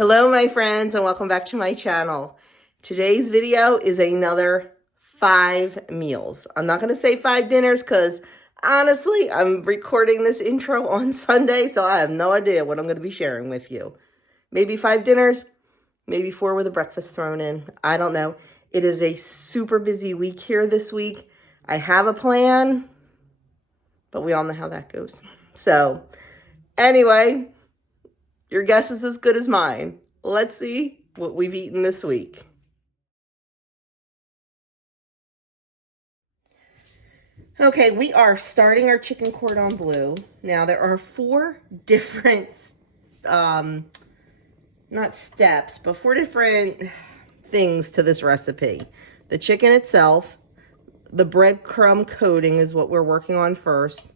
Hello my friends and welcome back to my channel. Today's video is another 5 meals. I'm not going to say 5 dinners because honestly I'm recording this intro on Sunday, so I have no idea what I'm going to be sharing with you. Maybe 5 dinners, maybe 4 with a breakfast thrown in. I don't know. It is a super busy week here this week. I have a plan, but we all know how that goes. So anyway, your guess is as good as mine. Let's see what we've eaten this week. Okay, we are starting our chicken cordon bleu. Now, there are 4 different, not steps, but 4 different things to this recipe. The chicken itself, the breadcrumb coating is what we're working on first,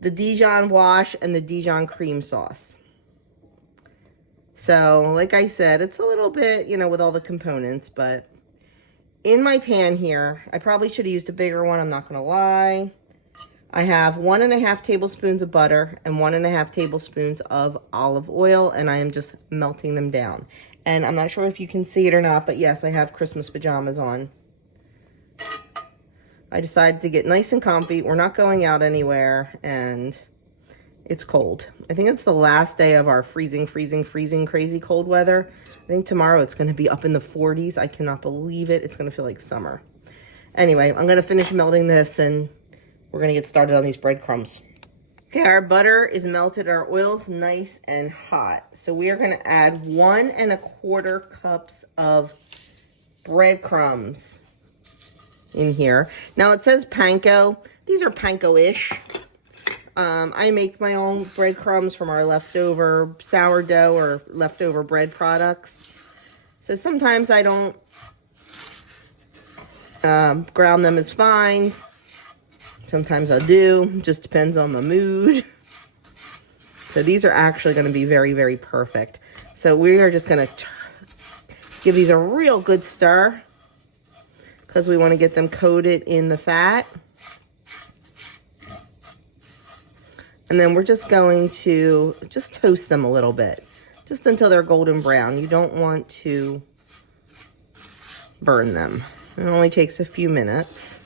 the Dijon wash, and the Dijon cream sauce. So, like I said, it's a little bit, with all the components, but in my pan here, I probably should have used a bigger one, I'm not going to lie. I have 1.5 tablespoons of butter and 1.5 tablespoons of olive oil, and I am just melting them down. And I'm not sure if you can see it or not, but yes, I have Christmas pajamas on. I decided to get nice and comfy. We're not going out anywhere, and it's cold. I think it's the last day of our freezing, crazy cold weather. I think tomorrow it's going to be up in the 40s. I cannot believe it. It's going to feel like summer. Anyway, I'm going to finish melting this, and we're going to get started on these breadcrumbs. Okay, our butter is melted. Our oil's nice and hot. So we are going to add 1.25 cups of breadcrumbs in here. Now it says panko. These are panko-ish. I make my own breadcrumbs from our leftover sourdough or leftover bread products. So sometimes I don't ground them as fine. Sometimes I do. Just depends on the mood. So these are actually going to be very, very perfect. So we are just going to give these a real good stir because we want to get them coated in the fat. And then we're just going to just toast them a little bit, just until they're golden brown. You don't want to burn them. It only takes a few minutes.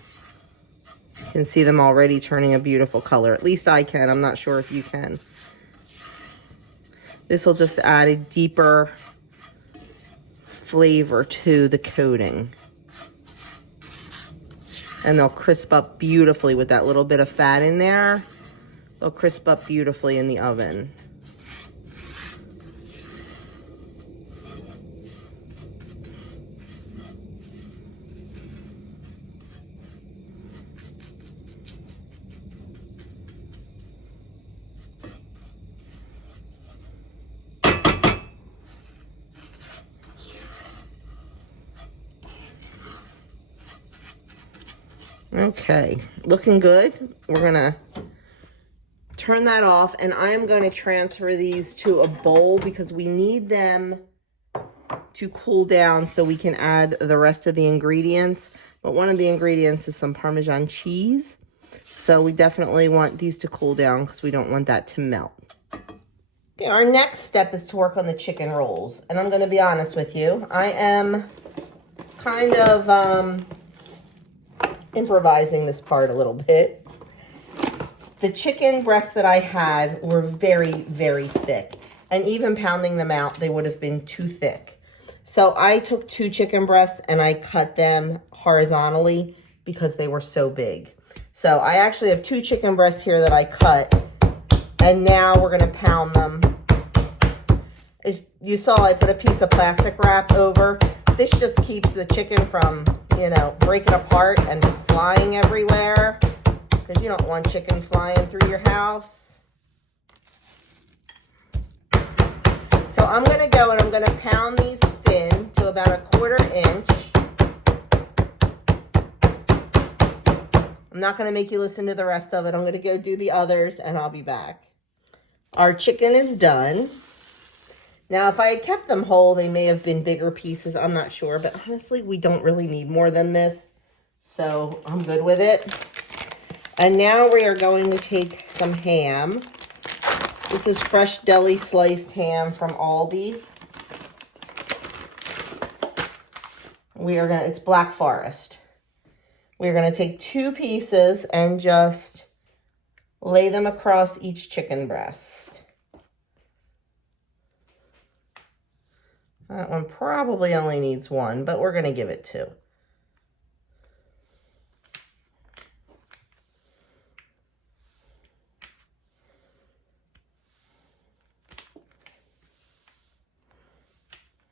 You can see them already turning a beautiful color. At least I can. I'm not sure if you can. This will just add a deeper flavor to the coating. And they'll crisp up beautifully with that little bit of fat in there. They'll crisp up beautifully in the oven. Okay, looking good. We're gonna turn that off, and I am going to transfer these to a bowl because we need them to cool down so we can add the rest of the ingredients. But one of the ingredients is some Parmesan cheese. So we definitely want these to cool down because we don't want that to melt. Okay, our next step is to work on the chicken rolls. And I'm going to be honest with you. I am kind of improvising this part a little bit. The chicken breasts that I had were very, very thick. And even pounding them out, they would have been too thick. So I took 2 chicken breasts and I cut them horizontally because they were so big. So I actually have 2 chicken breasts here that I cut. And now we're going to pound them. As you saw, I put a piece of plastic wrap over. This just keeps the chicken from, breaking apart and flying everywhere. Because you don't want chicken flying through your house. So I'm going to go and I'm going to pound these thin to about 1/4 inch. I'm not going to make you listen to the rest of it. I'm going to go do the others and I'll be back. Our chicken is done. Now, if I had kept them whole, they may have been bigger pieces. I'm not sure, but honestly, we don't really need more than this. So I'm good with it. And now we are going to take some ham. This is fresh deli sliced ham from Aldi. it's Black Forest. We're gonna take 2 pieces and just lay them across each chicken breast. That one probably only needs 1, but we're gonna give it 2.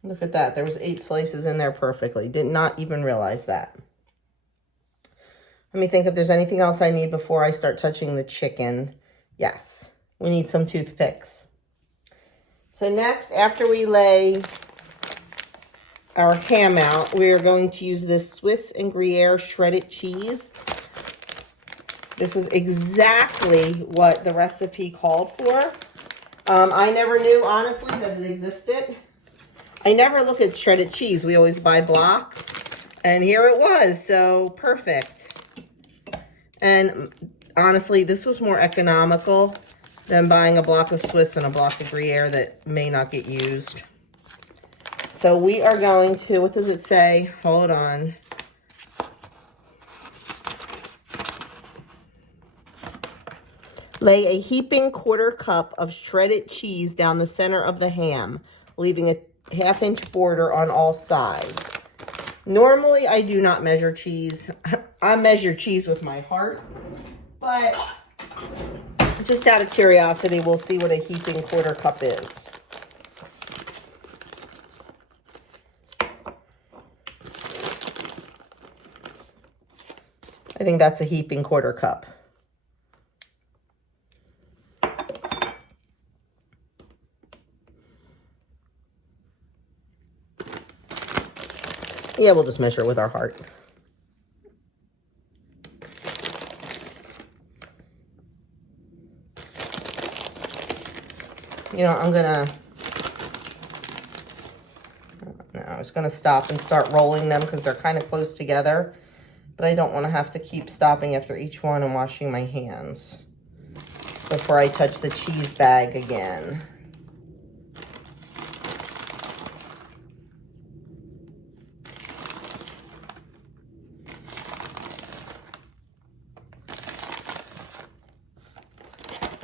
Look at that. There was 8 slices in there perfectly. Did not even realize that. Let me think if there's anything else I need before I start touching the chicken. Yes, we need some toothpicks. So next, after we lay our ham out, we are going to use this Swiss and Gruyere shredded cheese. This is exactly what the recipe called for. I never knew, honestly, that it existed. I never look at shredded cheese. We always buy blocks. And here it was. So perfect. And honestly, this was more economical than buying a block of Swiss and a block of Gruyere that may not get used. So we are going to, what does it say? Hold on. Lay a heaping 1/4 cup of shredded cheese down the center of the ham, leaving a 1/2 inch border on all sides. Normally, I do not measure cheese. I measure cheese with my heart, but just out of curiosity, we'll see what a heaping 1/4 cup is. I think that's a heaping 1/4 cup. Yeah, we'll just measure it with our heart. You know, I was gonna stop and start rolling them because they're kind of close together, but I don't want to have to keep stopping after each one and washing my hands before I touch the cheese bag again.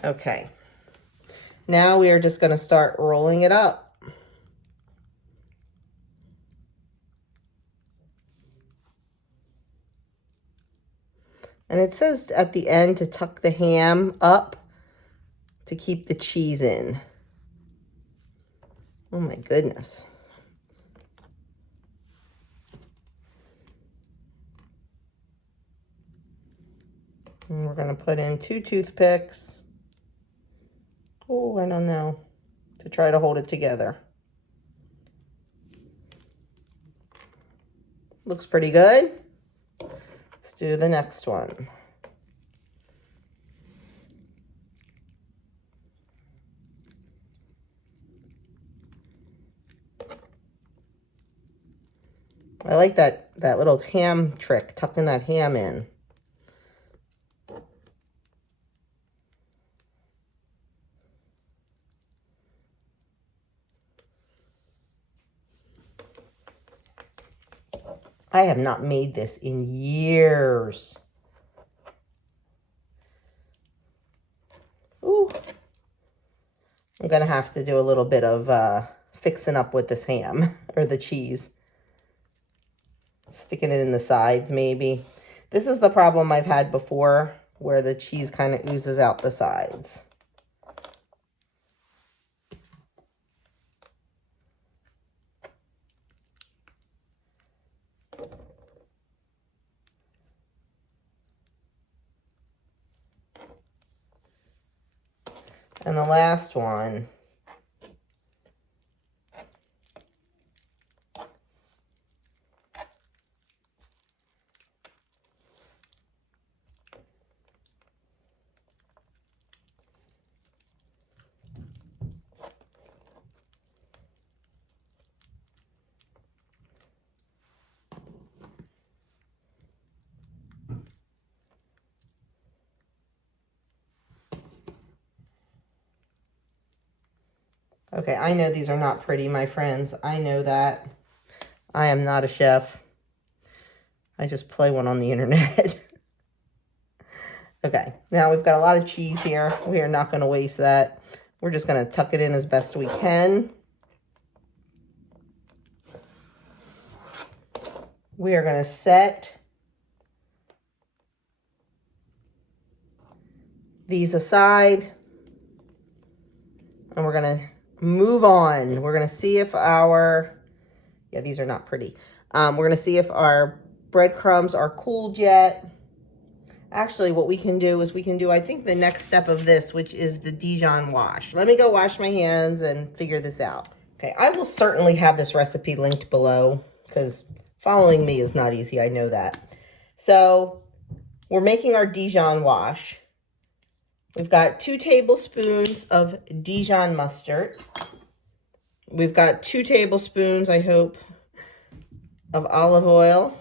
Okay, now we are just going to start rolling it up. And it says at the end to tuck the ham up to keep the cheese in. Oh my goodness. And we're going to put in 2 toothpicks. Oh, I don't know, to try to hold it together. Looks pretty good. Let's do the next one. I like that little ham trick, tucking that ham in. I have not made this in years. Ooh. I'm going to have to do a little bit of fixing up with this ham or the cheese. Sticking it in the sides maybe. This is the problem I've had before where the cheese kind of oozes out the sides. And the last one. Okay, I know these are not pretty, my friends. I know that. I am not a chef. I just play one on the internet. Okay, now we've got a lot of cheese here. We are not going to waste that. We're just going to tuck it in as best we can. We are going to set these aside. And we're going to move on. We're going to see if our, yeah, these are not pretty. We're going to see if our breadcrumbs are cooled yet. Actually, what we can do is we can do, I think, the next step of this, which is the Dijon wash. Let me go wash my hands and figure this out. Okay, I will certainly have this recipe linked below because following me is not easy. I know that. So we're making our Dijon wash. We've got 2 tablespoons of Dijon mustard. We've got 2 tablespoons, I hope, of olive oil.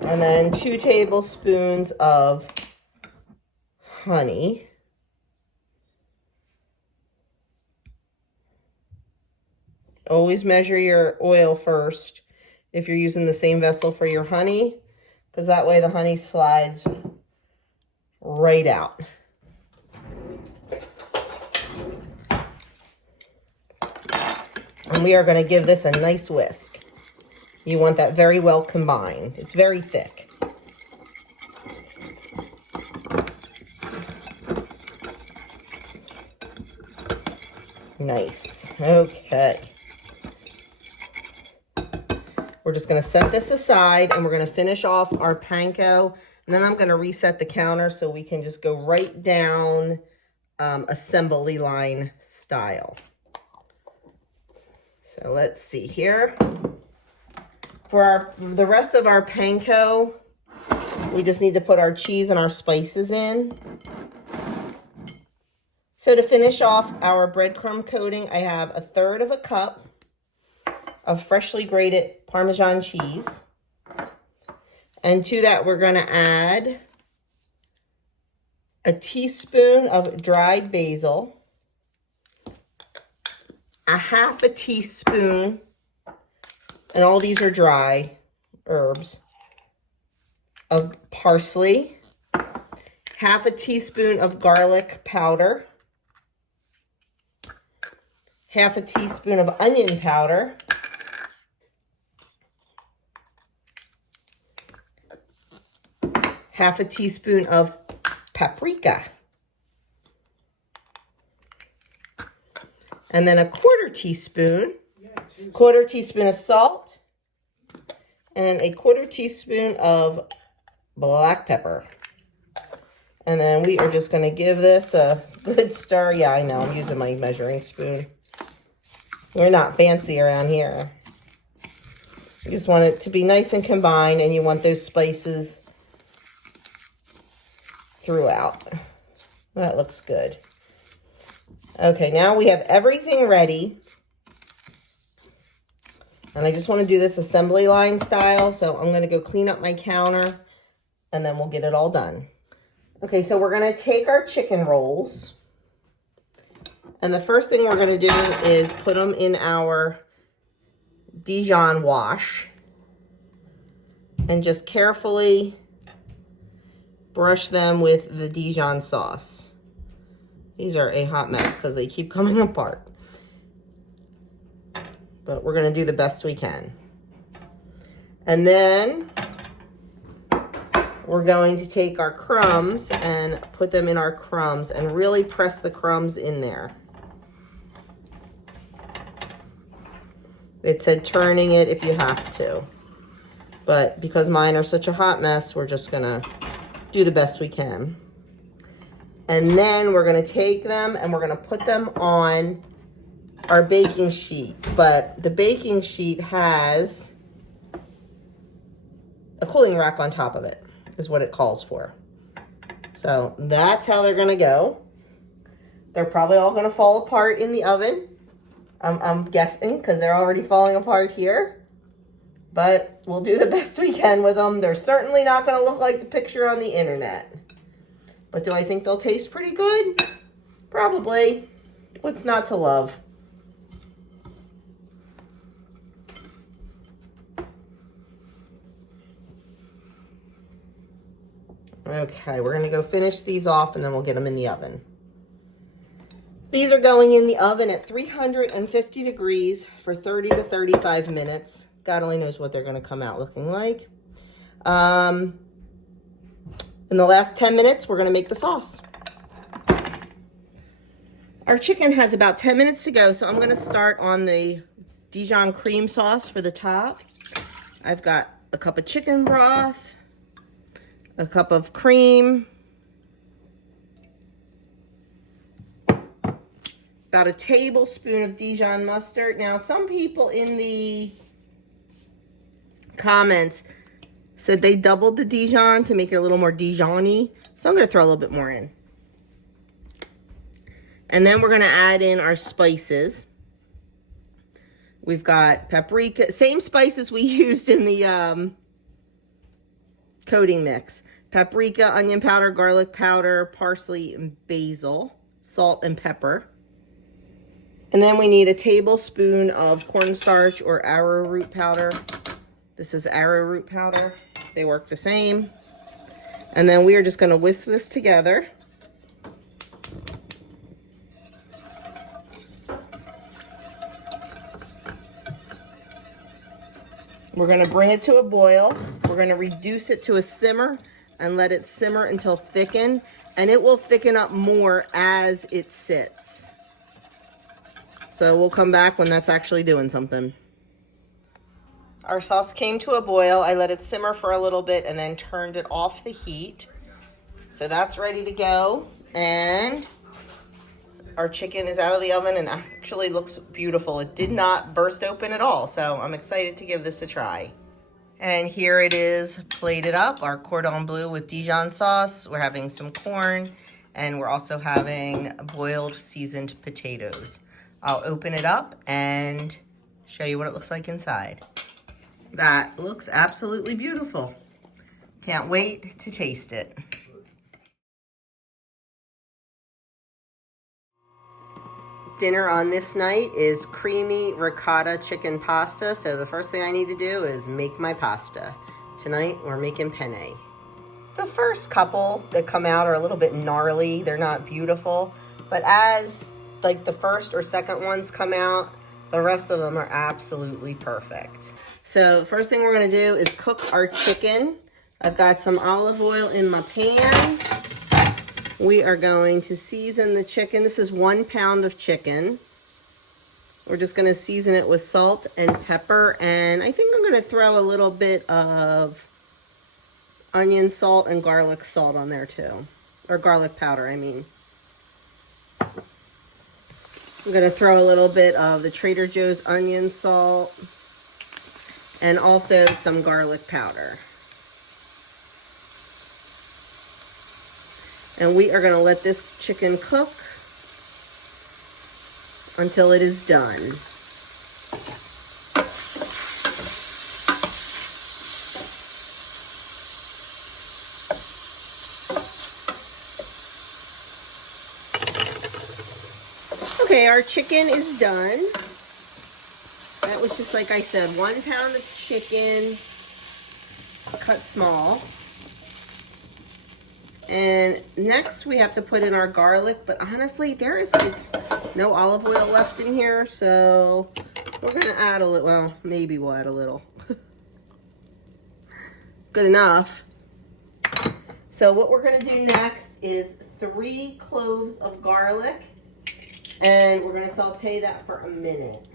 And then 2 tablespoons of honey. Always measure your oil first if you're using the same vessel for your honey, because that way the honey slides right out. And we are going to give this a nice whisk. You want that very well combined. It's very thick. Nice. Okay. We're just going to set this aside and we're going to finish off our panko. And then I'm going to reset the counter so we can just go right down assembly line style. So let's see here. For the rest of our panko, we just need to put our cheese and our spices in. So to finish off our breadcrumb coating, I have 1/3 cup of freshly grated Parmesan cheese. And to that, we're going to add a teaspoon of dried basil, a 1/2 teaspoon, and all these are dry herbs, of parsley, 1/2 teaspoon of garlic powder, 1/2 teaspoon of onion powder, half a teaspoon of paprika, and then a 1/4 teaspoon, 1/4 teaspoon of salt, and a 1/4 teaspoon of black pepper. And then we are just going to give this a good stir. Yeah, I know, I'm using my measuring spoon. We're not fancy around here. You just want it to be nice and combined, and you want those spices throughout. That looks good. Okay, now we have everything ready. And I just want to do this assembly line style, so I'm going to go clean up my counter, and then we'll get it all done. Okay, so we're going to take our chicken rolls, and the first thing we're going to do is put them in our Dijon wash, and just carefully brush them with the Dijon sauce. These are a hot mess because they keep coming apart. But we're going to do the best we can. And then we're going to take our crumbs and put them in our crumbs and really press the crumbs in there. It said turning it if you have to. But because mine are such a hot mess, we're just going to do the best we can. And then we're going to take them and we're going to put them on our baking sheet, but the baking sheet has a cooling rack on top of it, is what it calls for. So that's how they're gonna go. They're probably all gonna fall apart in the oven. I'm guessing, because they're already falling apart here. But we'll do the best we can with them. They're certainly not gonna look like the picture on the internet. But do I think they'll taste pretty good? Probably. What's not to love? Okay, we're gonna go finish these off and then we'll get them in the oven. These are going in the oven at 350 degrees for 30 to 35 minutes. God only knows what they're gonna come out looking like. In the last 10 minutes, we're gonna make the sauce. Our chicken has about 10 minutes to go, so I'm gonna start on the Dijon cream sauce for the top. I've got a cup of chicken broth, a cup of cream, about a tablespoon of Dijon mustard. Now, some people in the comments said they doubled the Dijon to make it a little more Dijon-y, so I'm gonna throw a little bit more in. And then we're gonna add in our spices. We've got paprika, same spices we used in the coating mix. Paprika, onion powder, garlic powder, parsley, and basil, salt and pepper. And then we need a tablespoon of cornstarch or arrowroot powder. This is arrowroot powder. They work the same. And then we are just gonna whisk this together. We're gonna bring it to a boil. We're gonna reduce it to a simmer and let it simmer until thickened, and it will thicken up more as it sits. So we'll come back when that's actually doing something. Our sauce came to a boil. I let it simmer for a little bit and then turned it off the heat. So that's ready to go. And our chicken is out of the oven and actually looks beautiful. It did not burst open at all, so I'm excited to give this a try. And here it is plated up, our cordon bleu with Dijon sauce. We're having some corn, and we're also having boiled seasoned potatoes. I'll open it up and show you what it looks like inside. That looks absolutely beautiful. Can't wait to taste it. Dinner on this night is creamy ricotta chicken pasta. So the first thing I need to do is make my pasta. Tonight we're making penne. The first couple that come out are a little bit gnarly. They're not beautiful, but as like the first or second ones come out, the rest of them are absolutely perfect. So first thing we're gonna do is cook our chicken. I've got some olive oil in my pan. We are going to season the chicken. This is 1 pound of chicken. We're just gonna season it with salt and pepper, and I think I'm gonna throw a little bit of onion salt and garlic salt on there too. Or garlic powder, I mean. I'm gonna throw a little bit of the Trader Joe's onion salt and also some garlic powder. And we are gonna let this chicken cook until it is done. Okay, our chicken is done. That was just like I said, 1 pound of chicken cut small. And next we have to put in our garlic, but honestly, there is like no olive oil left in here, so we're gonna add a little, well, maybe we'll add a little. Good enough. So what we're gonna do next is 3 cloves of garlic, and we're gonna saute that for a minute.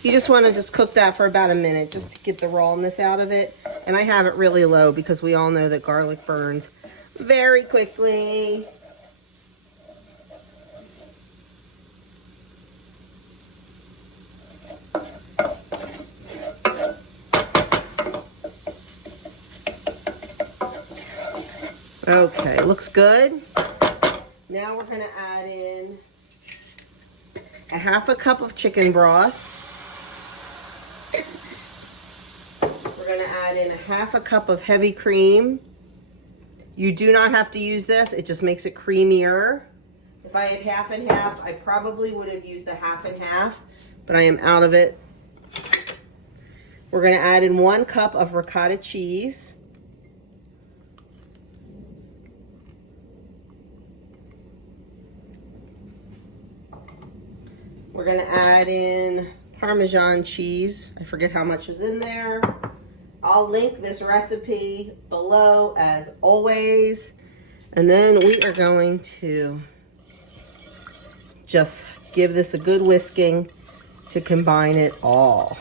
You just want to just cook that for about a minute just to get the rawness out of it. And I have it really low because we all know that garlic burns very quickly. Okay, looks good. Now we're gonna add in a half a cup of chicken broth. We're gonna add in a half a cup of heavy cream. You do not have to use this, it just makes it creamier. If I had half and half, I probably would have used the half and half, but I am out of it. We're gonna add in 1 cup of ricotta cheese. We're gonna add in Parmesan cheese. I forget how much is in there. I'll link this recipe below as always. And then we are going to just give this a good whisking to combine it all.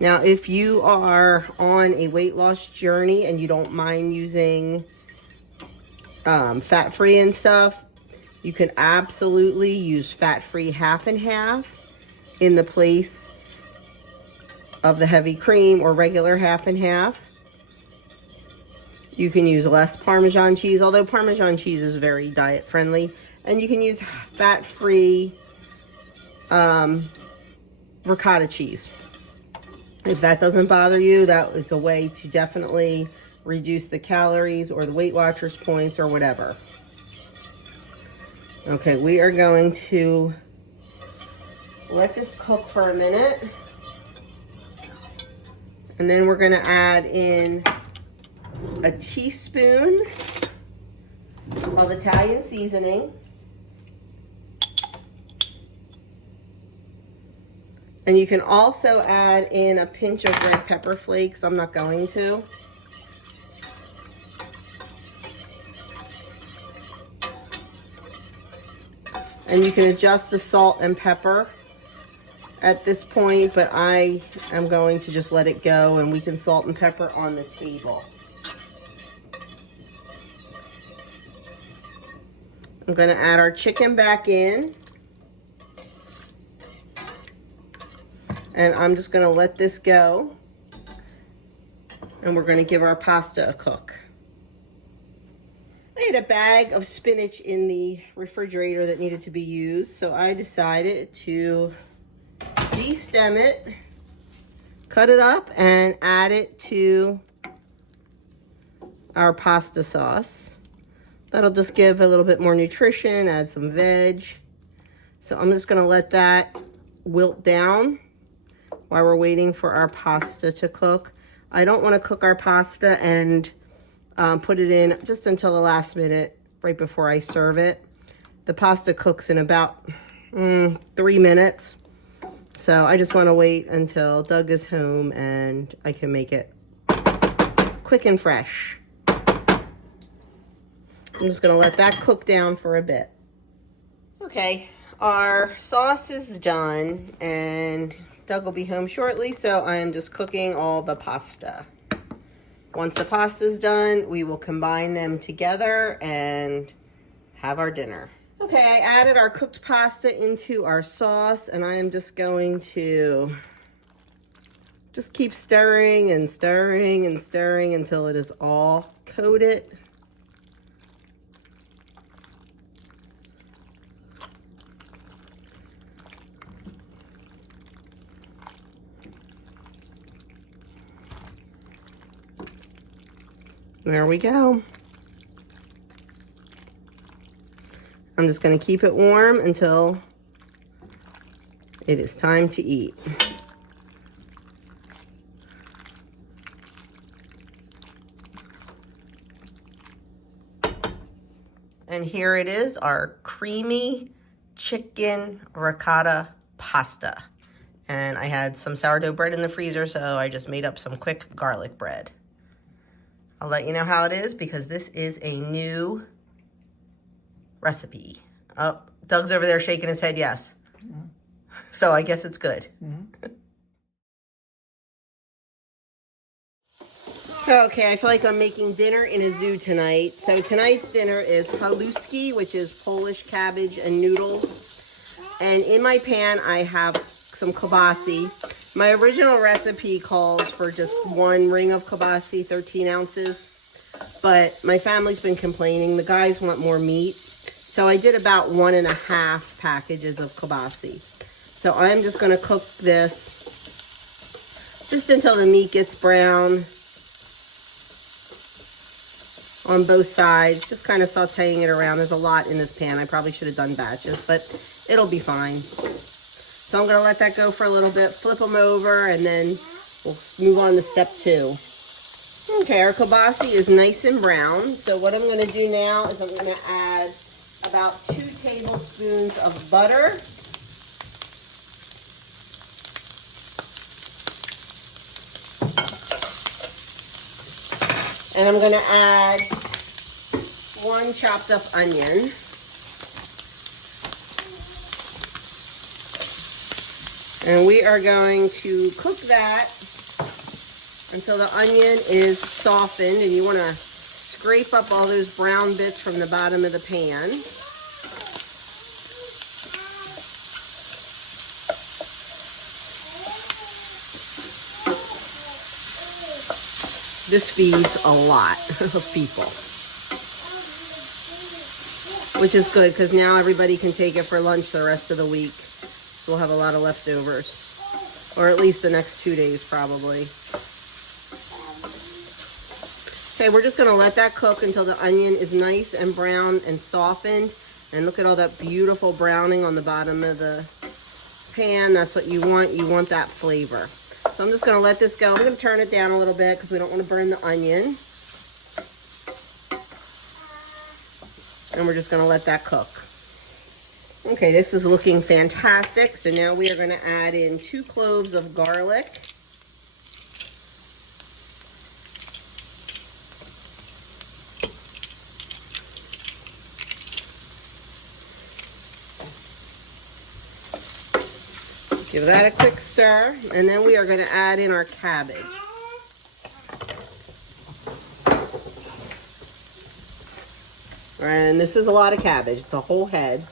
Now, if you are on a weight loss journey and you don't mind using fat-free and stuff, you can absolutely use fat-free half and half in the place of the heavy cream or regular half and half. You can use less Parmesan cheese, although Parmesan cheese is very diet friendly. And you can use fat-free ricotta cheese. If that doesn't bother you, that is a way to definitely reduce the calories or the Weight Watchers points or whatever. Okay, we are going to let this cook for a minute. And then we're gonna add in a teaspoon of Italian seasoning. And you can also add in a pinch of red pepper flakes. I'm not going to. And you can adjust the salt and pepper at this point, but I am going to just let it go and we can salt and pepper on the table. I'm going to add our chicken back in. And I'm just gonna let this go. And we're gonna give our pasta a cook. I had a bag of spinach in the refrigerator that needed to be used, so I decided to de-stem it, cut it up, and add it to our pasta sauce. That'll just give a little bit more nutrition, add some veg. So I'm just gonna let that wilt down while we're waiting for our pasta to cook. I don't want to cook our pasta and put it in just until the last minute, right before I serve it. The pasta cooks in about 3 minutes. So I just want to wait until Doug is home and I can make it quick and fresh. I'm just going to let that cook down for a bit. Okay, our sauce is done and Doug will be home shortly, so I am just cooking all the pasta. Once the pasta's done, we will combine them together and have our dinner. Okay, I added our cooked pasta into our sauce, and I am just going to just keep stirring and stirring and stirring until it is all coated. There we go. I'm just going to keep it warm until it is time to eat. And here it is, our creamy chicken ricotta pasta. And I had some sourdough bread in the freezer, so I just made up some quick garlic bread. I'll let you know how it is because this is a new recipe. Oh, Doug's over there shaking his head yes. Mm-hmm. So I guess it's good. Mm-hmm. Okay, I feel like I'm making dinner in a zoo tonight. So tonight's dinner is haluski, which is Polish cabbage and noodles. And in my pan, I have some kielbasa. My original recipe calls for just 1 ring of kielbasa, 13 ounces. But my family's been complaining. The guys want more meat. So I did about 1.5 packages of kielbasa. So I'm just going to cook this just until the meat gets brown on both sides. Just kind of sauteing it around. There's a lot in this pan. I probably should have done batches, but it'll be fine. So I'm going to let that go for a little bit, flip them over, and then we'll move on to step 2. Okay, our kielbasa is nice and brown. So what I'm going to do now is I'm going to add about 2 tablespoons of butter. And I'm going to add 1 chopped up onion. And we are going to cook that until the onion is softened. And you want to scrape up all those brown bits from the bottom of the pan. This feeds a lot of people, which is good because now everybody can take it for lunch the rest of the week. So we'll have a lot of leftovers, or at least the next 2 days probably. Okay, we're just going to let that cook until the onion is nice and brown and softened. And look at all that beautiful browning on the bottom of the pan. That's what you want. You want that flavor. So I'm just going to let this go. I'm going to turn it down a little bit because we don't want to burn the onion. And we're just going to let that cook. Okay, this is looking fantastic. So now we are going to add in 2 cloves of garlic. Give that a quick stir, and then we are going to add in our cabbage. And this is a lot of cabbage. It's a whole head.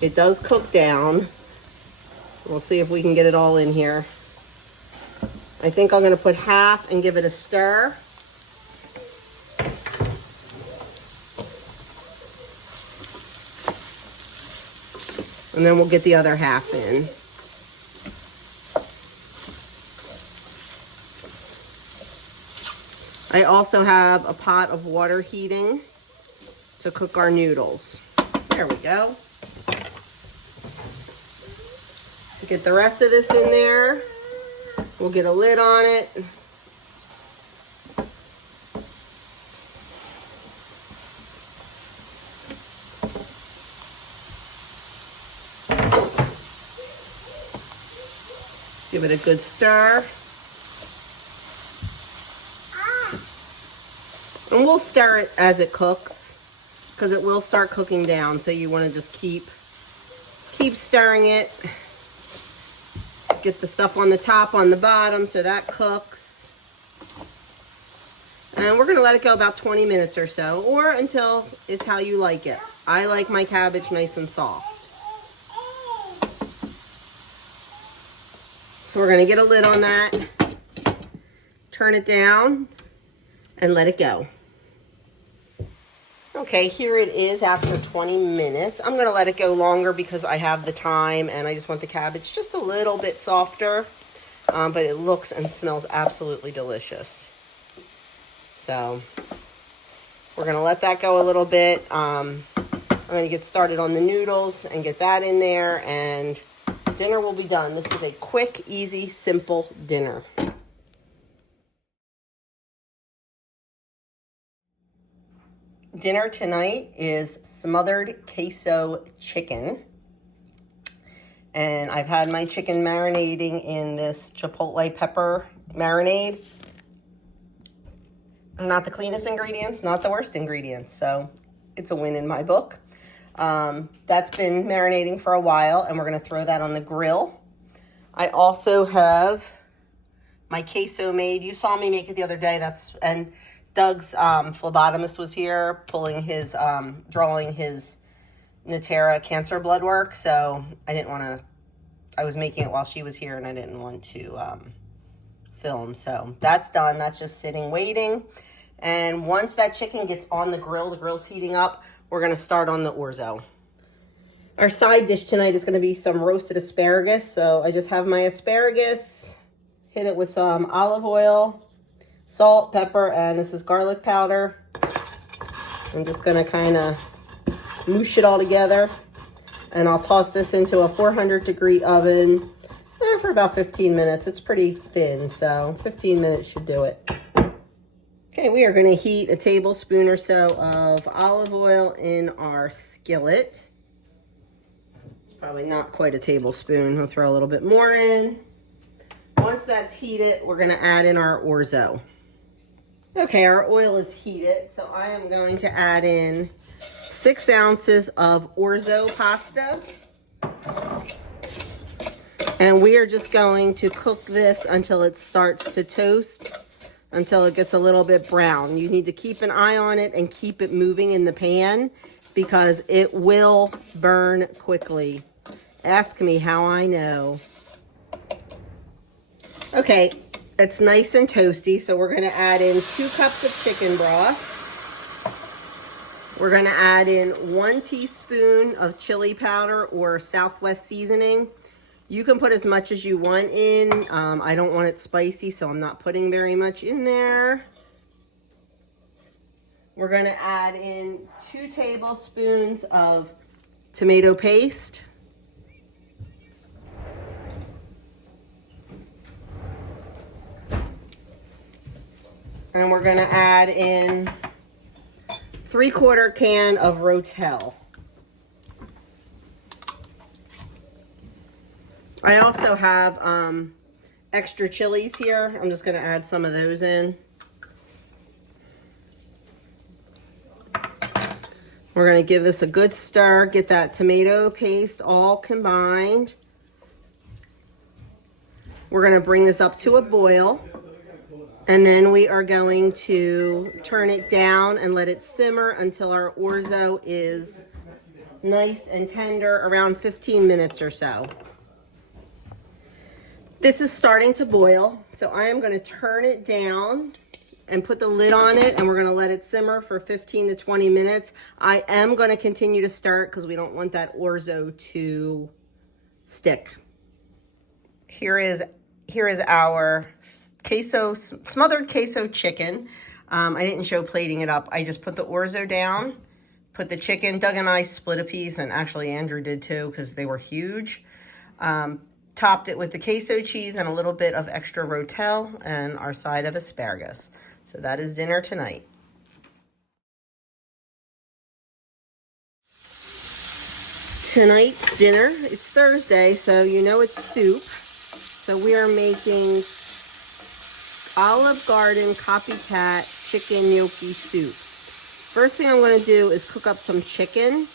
It does cook down. We'll see if we can get it all in here. I think I'm going to put half and give it a stir. And then we'll get the other half in. I also have a pot of water heating to cook our noodles. There we go. Get the rest of this in there. We'll get a lid on it. Give it a good stir. And we'll stir it as it cooks because it will start cooking down. So you want to just keep stirring it. Get the stuff on the top, on the bottom, so that cooks. And we're going to let it go about 20 minutes or so, or until it's how you like it. I like my cabbage nice and soft. So we're going to get a lid on that, turn it down, and let it go. Okay, here it is after 20 minutes. I'm going to let it go longer because I have the time and I just want the cabbage just a little bit softer. But it looks and smells absolutely delicious. So we're going to let that go a little bit. I'm going to get started on the noodles and get that in there, and dinner will be done. This is a quick, easy, simple dinner. Dinner tonight is smothered queso chicken. And I've had my chicken marinating in this chipotle pepper marinade. Not the cleanest ingredients, not the worst ingredients. So it's a win in my book. That's been marinating for a while, and we're going to throw that on the grill. I also have my queso made. You saw me make it the other day. Doug's phlebotomist was here, pulling his, drawing his Natera cancer blood work, so I didn't want to, I was making it while she was here and I didn't want to film. So that's done. That's just sitting, waiting. And once that chicken gets on the grill's heating up, we're going to start on the orzo. Our side dish tonight is going to be some roasted asparagus. So I just have my asparagus, hit it with some olive oil, salt, pepper, and this is garlic powder. I'm just going to kind of moosh it all together. And I'll toss this into a 400-degree oven for about 15 minutes. It's pretty thin, so 15 minutes should do it. Okay, we are going to heat a tablespoon or so of olive oil in our skillet. It's probably not quite a tablespoon. I'll throw a little bit more in. Once that's heated, we're going to add in our orzo. Okay, our oil is heated, so I am going to add in 6 ounces of orzo pasta. And we are just going to cook this until it starts to toast, until it gets a little bit brown. You need to keep an eye on it and keep it moving in the pan because it will burn quickly. Ask me how I know. Okay, it's nice and toasty, so we're going to add in 2 cups of chicken broth. We're going to add in 1 teaspoon of chili powder or Southwest seasoning. You can put as much as you want in. I don't want it spicy, so I'm not putting very much in there. We're going to add in 2 tablespoons of tomato paste. And we're going to add in 3/4 can of Rotel. I also have extra chilies here. I'm just going to add some of those in. We're going to give this a good stir, get that tomato paste all combined. We're going to bring this up to a boil. And then we are going to turn it down and let it simmer until our orzo is nice and tender, around 15 minutes or so. This is starting to boil, so I am going to turn it down and put the lid on it, and we're going to let it simmer for 15 to 20 minutes. I am going to continue to stir it because we don't want that orzo to stick. Here is our queso, smothered queso chicken. I didn't show plating it up. I just put the orzo down, put the chicken. Doug and I split a piece, and actually Andrew did too because they were huge. Topped it with the queso cheese and a little bit of extra Rotel and our side of asparagus. So that is dinner tonight. Tonight's dinner, it's Thursday, so you know it's soup. So we are making Olive Garden copycat chicken gnocchi soup. First thing I'm going to do is cook up some chicken.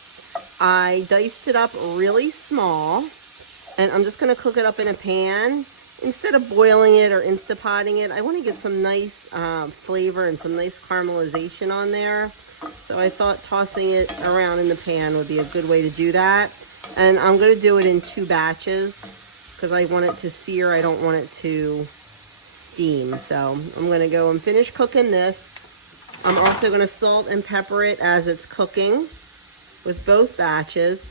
I diced it up really small, and I'm just going to cook it up in a pan. Instead of boiling it or Instapotting it, I want to get some nice flavor and some nice caramelization on there. So I thought tossing it around in the pan would be a good way to do that. And I'm going to do it in 2 batches because I want it to sear. I don't want it to steam. So I'm going to go and finish cooking this. I'm also going to salt and pepper it as it's cooking with both batches.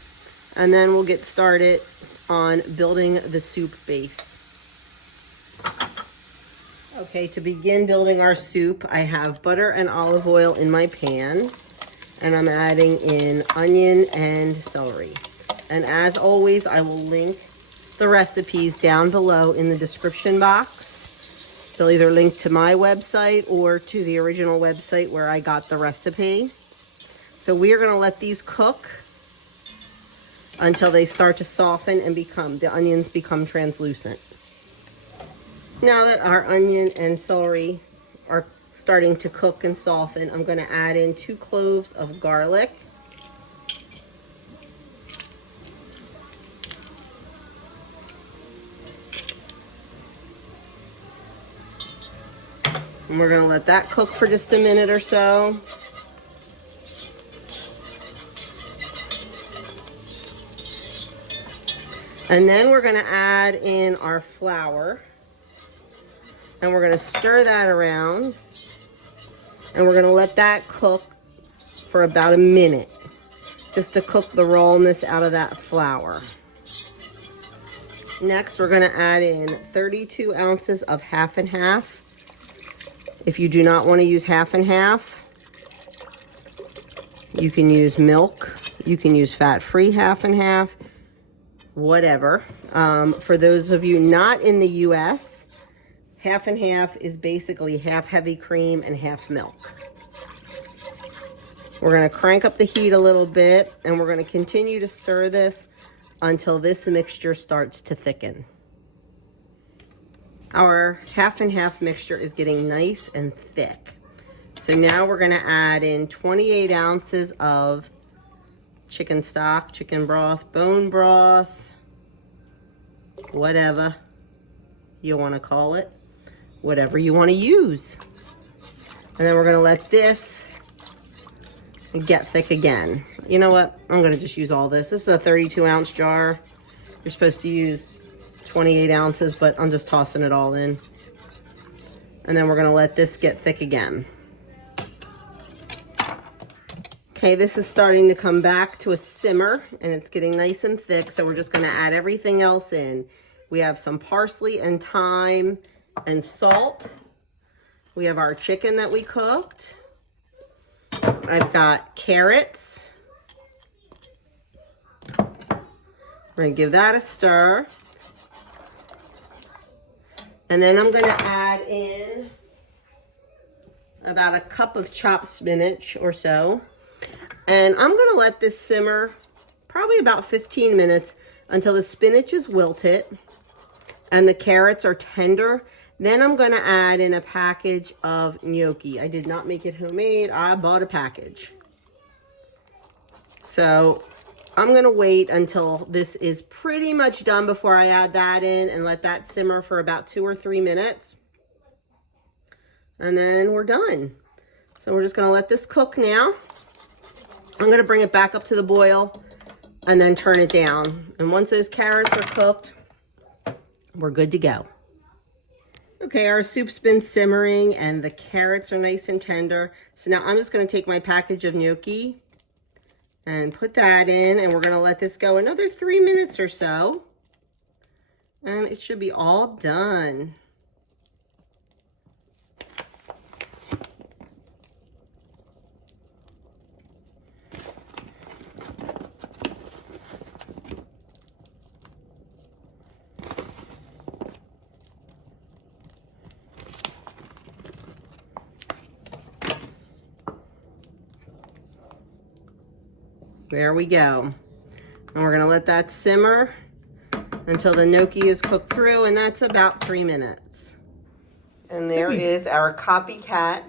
And then we'll get started on building the soup base. Okay, to begin building our soup, I have butter and olive oil in my pan, and I'm adding in onion and celery. And as always, I will link the recipes down below in the description box. They'll either link to my website or to the original website where I got the recipe. So we are going to let these cook until they start to soften and the onions become translucent. Now that our onion and celery are starting to cook and soften, I'm going to add in 2 cloves of garlic. And we're going to let that cook for just a minute or so. And then we're gonna add in our flour, and we're gonna stir that around, and we're gonna let that cook for about a minute, just to cook the rawness out of that flour. Next, we're gonna add in 32 ounces of half and half. If you do not wanna use half and half, you can use milk, you can use fat-free half and half, whatever. For those of you not in the US, half and half is basically half heavy cream and half milk. We're gonna crank up the heat a little bit, and we're gonna continue to stir this until this mixture starts to thicken. Our half and half mixture is getting nice and thick. So now we're gonna add in 28 ounces of chicken stock, chicken broth, bone broth, whatever you wanna call it, whatever you wanna use. And then we're gonna let this get thick again. You know what? I'm gonna just use all this. This is a 32 ounce jar. You're supposed to use 28 ounces, but I'm just tossing it all in. And then we're gonna let this get thick again. Okay, this is starting to come back to a simmer, and it's getting nice and thick, so we're just gonna add everything else in. We have some parsley and thyme and salt. We have our chicken that we cooked. I've got carrots. We're gonna give that a stir. And then I'm gonna add in about a cup of chopped spinach or so. And I'm gonna let this simmer probably about 15 minutes until the spinach is wilted and the carrots are tender. Then I'm gonna add in a package of gnocchi. I did not make it homemade, I bought a package. So I'm gonna wait until this is pretty much done before I add that in, and let that simmer for about 2 or 3 minutes. And then we're done. So we're just gonna let this cook now. I'm gonna bring it back up to the boil and then turn it down. And once those carrots are cooked, we're good to go. Okay, our soup's been simmering and the carrots are nice and tender. So now I'm just gonna take my package of gnocchi and put that in, and we're gonna let this go another 3 minutes or so. And it should be all done. There we go. And we're gonna let that simmer until the gnocchi is cooked through, and that's about 3 minutes. And there is our copycat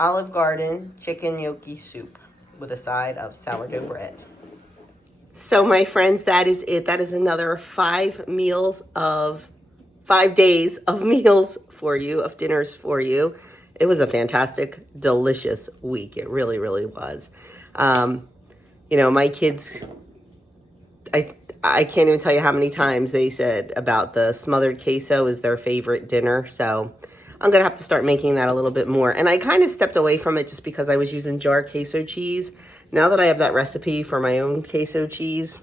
Olive Garden chicken gnocchi soup with a side of sourdough bread. So my friends, that is it. That is another 5 days of meals for you, of dinners for you. It was a fantastic, delicious week. It really, really was. You know, my kids, I can't even tell you how many times they said about the smothered queso is their favorite dinner. So I'm going to have to start making that a little bit more. And I kind of stepped away from it just because I was using jar queso cheese. Now that I have that recipe for my own queso cheese,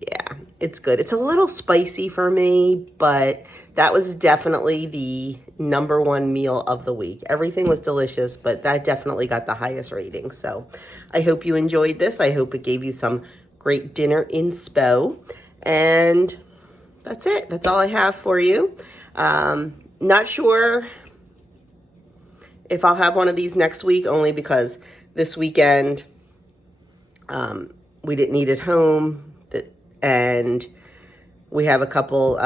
yeah, it's good. It's a little spicy for me, but that was definitely the #1 meal of the week. Everything was delicious, but that definitely got the highest rating. So I hope you enjoyed this. I hope it gave you some great dinner inspo. And that's it. That's all I have for you. Not sure if I'll have one of these next week, only because this weekend we didn't eat at home, and we have a couple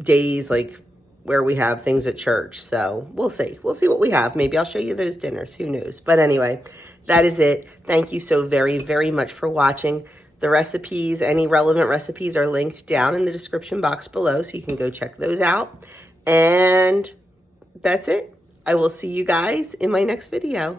days like where we have things at church. So we'll see what we have. Maybe I'll show you those dinners, who knows. But anyway, that is it. Thank you so very, very much for watching. The recipes, any relevant recipes, are linked down in the description box below, so you can go check those out. And that's it. I will see you guys in my next video.